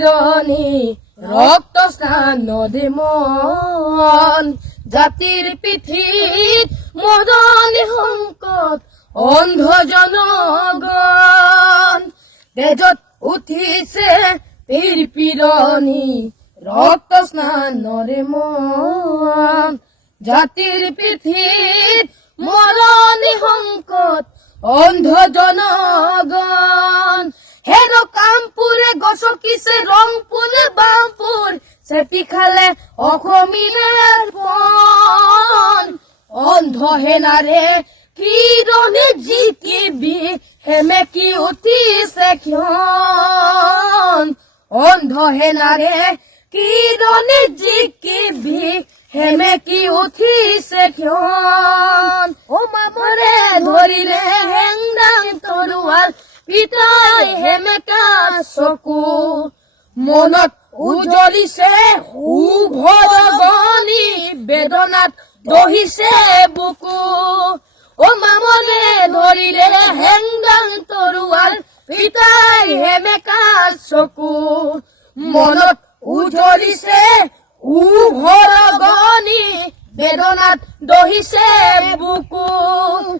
পিৰণি ৰক্ত স্নান নদী মন জাতিৰ পিঠিত মদনী সংকট অন্ধ জনগণ তেজত উঠিছে তীৰ পিৰণি ৰক্ত স্নান নদী মন জাতিৰ পিঠিত মদনী সংকট অন্ধ জনগণ হেৰ কামপুৰে গছকিছে ৰংপুৰে বামপুৰ চেপি খালে অসমীয়াৰ পণ অন্ধ সেনাৰে কিৰণে জিকিবি সেমেকি উঠিছে ক্ষণ অন্ধ সেনাৰে কিৰণে জিকিবি সেমেকি উঠিছে ক্ষণ ও মামৰে ধৰিলে হেংদাং তৰোৱাল পিতাই হেমেকা চকু মনত উজলিছে উভৰগনি বেদনাত দহিছে বুকু ও মামৰে ধৰিলে হেংদাং তৰোৱাল পিতাই হেমেকা চকু মনত উজলিছে উভৰগনি বেদনাত দহিছে বুকু